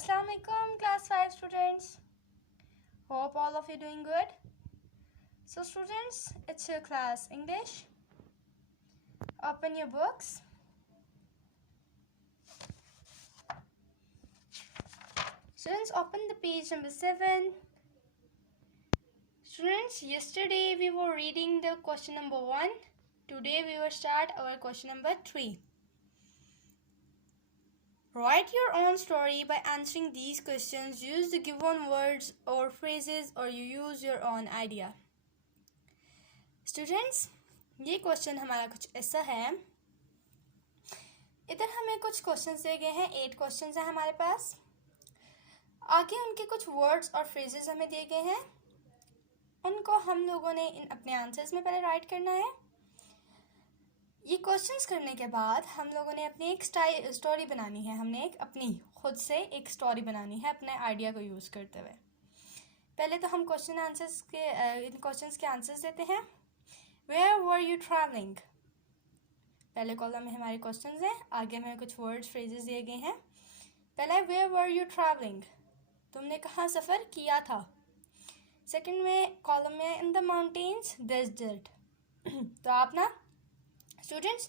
Assalamualaikum class 5 students. Hope all of you doing good. So students, it's your class English. Open your books. Students, open the page number 7. Students, yesterday we were reading the question number 1. Today we will start our question number 3. Write your own story by answering these questions. Use the given words or phrases or you use your own idea. Students, ये question हमारा कुछ ऐसा है. इधर हमें कुछ questions दिए गए हैं. 8 क्वेश्चंस हैं हमारे पास. आगे उनके कुछ वर्ड्स और फ्रेजेस हमें दिए गए हैं. उनको हम लोगों ने अपने आंसर्स में पहले राइट करना है. ये क्वेश्चंस करने के बाद हम लोगों ने अपनी एक स्टोरी बनानी है. हमने अपनी खुद से एक स्टोरी बनानी है अपने आइडिया को यूज़ करते हुए. पहले तो हम इन क्वेश्चंस के आंसर्स देते हैं. Where were you travelling? पहले कॉलम में हमारे क्वेश्चंस हैं. आगे हमें कुछ वर्ड्स फ्रेजेस दिए गए हैं. पहला है वेयर वर यू ट्रैवलिंग, तुमने कहाँ सफ़र किया था. सेकंड में कॉलम में इन द माउंटेन्स डेजर्ट. तो आप ना स्टूडेंट्स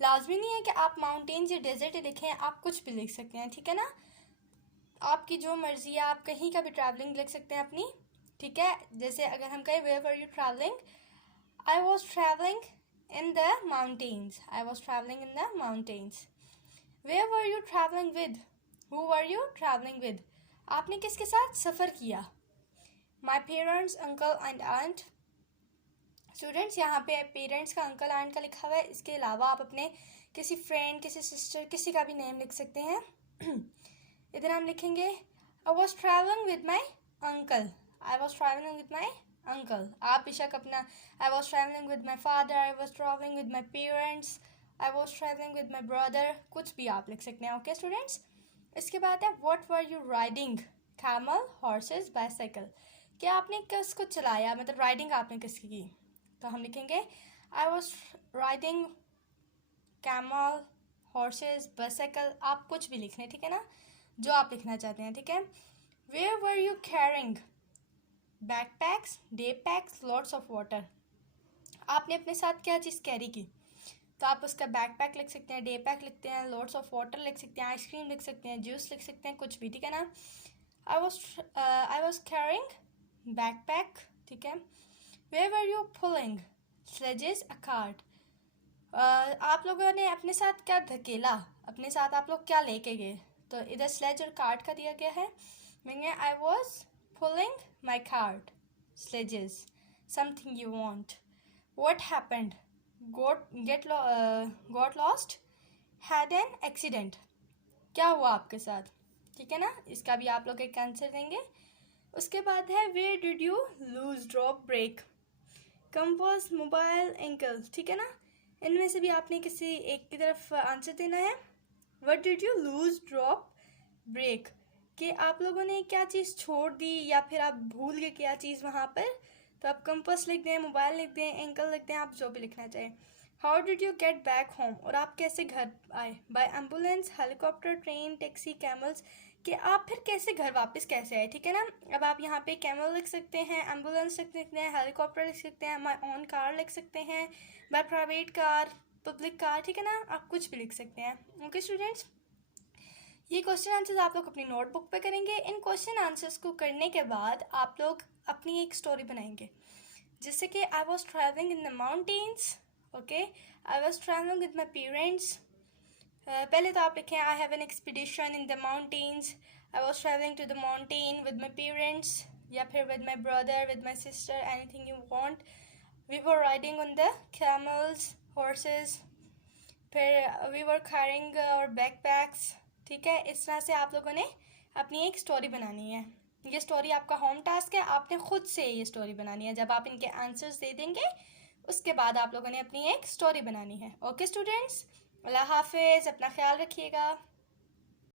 लाजमी नहीं है कि आप माउंटेन्स या डेजर्ट लिखें, आप कुछ भी लिख सकते हैं. ठीक है ना, आपकी जो मर्ज़ी है, आप कहीं का भी ट्रैवलिंग लिख सकते हैं अपनी. ठीक है, जैसे अगर हम कहें where were you travelling, I was travelling in the mountains. I was travelling in the mountains. Where were you travelling with? Who were you travelling with? आपने किसके साथ सफ़र किया? My parents, uncle and aunt. Students, यहाँ पे parents का, uncle aunt का लिखा हुआ है. इसके अलावा आप अपने किसी फ्रेंड, किसी सिस्टर, किसी का भी नेम लिख सकते हैं. इधर हम लिखेंगे आई was travelling with my uncle. I was travelling with my uncle. आप बेशक अपना आई was travelling with my father, I was travelling with my parents, I was travelling with my brother, कुछ भी आप लिख सकते हैं. Okay students. इसके बाद है what were you riding? Camel, horses, bicycle. क्या आपने किसको चलाया, मतलब राइडिंग आपने किसकी की? तो हम लिखेंगे I was riding camel, horses, bicycle. आप कुछ भी लिख लें. ठीक है ना, जो आप लिखना चाहते हैं. ठीक है. Where were you carrying? Backpacks, day packs, lots of water. आपने अपने साथ क्या चीज़ कैरी की? तो आप उसका बैकपैक लिख सकते हैं, डे पैक लिखते हैं, लॉट्स ऑफ वाटर लिख सकते हैं, आइसक्रीम लिख सकते हैं, जूस लिख सकते हैं, कुछ भी. ठीक है ना. I was carrying backpack. ठीक है. Where were you pulling? Sledges, a cart. आप लोगों ने अपने साथ क्या धकेला? अपने साथ आप लोग क्या लेके गए? तो इधर स्लेज और कार्ट का दिया गया है. मैंने I was pulling my cart, sledges. Something you want. What happened? Got lost. Had an accident. क्या हुआ आपके साथ? ठीक है ना, इसका भी आप लोग एक आंसर देंगे. उसके बाद है where did you lose, drop, break. Compass, mobile, ankle. ठीक है ना, इनमें से भी आपने किसी एक की तरफ आंसर देना है. What did you lose, drop, break. कि आप लोगों ने क्या चीज़ छोड़ दी या फिर आप भूल गए क्या चीज़ वहाँ पर. तो आप कंपास लिख दें, मोबाइल लिख दें, एंकल लिख दें, आप जो भी लिखना चाहें. How did you get back home, और आप कैसे घर आए? By ambulance, helicopter, train, taxi, camels. कि आप फिर कैसे घर वापस कैसे आए. ठीक है ना. अब आप यहाँ पे कैमल लिख सकते हैं, एम्बुलेंस लिख सकते हैं, हेलीकॉप्टर लिख सकते हैं, माई ओन कार लिख सकते हैं, by private car, public car. ठीक है ना, आप कुछ भी लिख सकते हैं. ओके स्टूडेंट्स, ये क्वेश्चन आंसर्स आप लोग अपनी नोटबुक पे करेंगे. इन क्वेश्चन आंसर्स को करने के बाद आप लोग अपनी एक स्टोरी बनाएंगे. जैसे कि I was travelling in the mountains. Okay, I was travelling with my parents. पहले तो आप लिखें I have an expedition in the mountains. I was travelling to the mountain with my parents, या फिर with my brother, with my sister, anything you want. We were riding on the camels, horses. फिर we were carrying our backpacks. ठीक है, इस तरह से आप लोगों ने अपनी एक स्टोरी बनानी है. ये स्टोरी आपका होम टास्क है, आपने खुद से ये स्टोरी बनानी है. जब आप इनके आंसर्स दे देंगे उसके बाद आप लोगों ने अपनी एक स्टोरी बनानी है. ओके स्टूडेंट्स, अल्लाह हाफिज़, अपना ख्याल रखिएगा.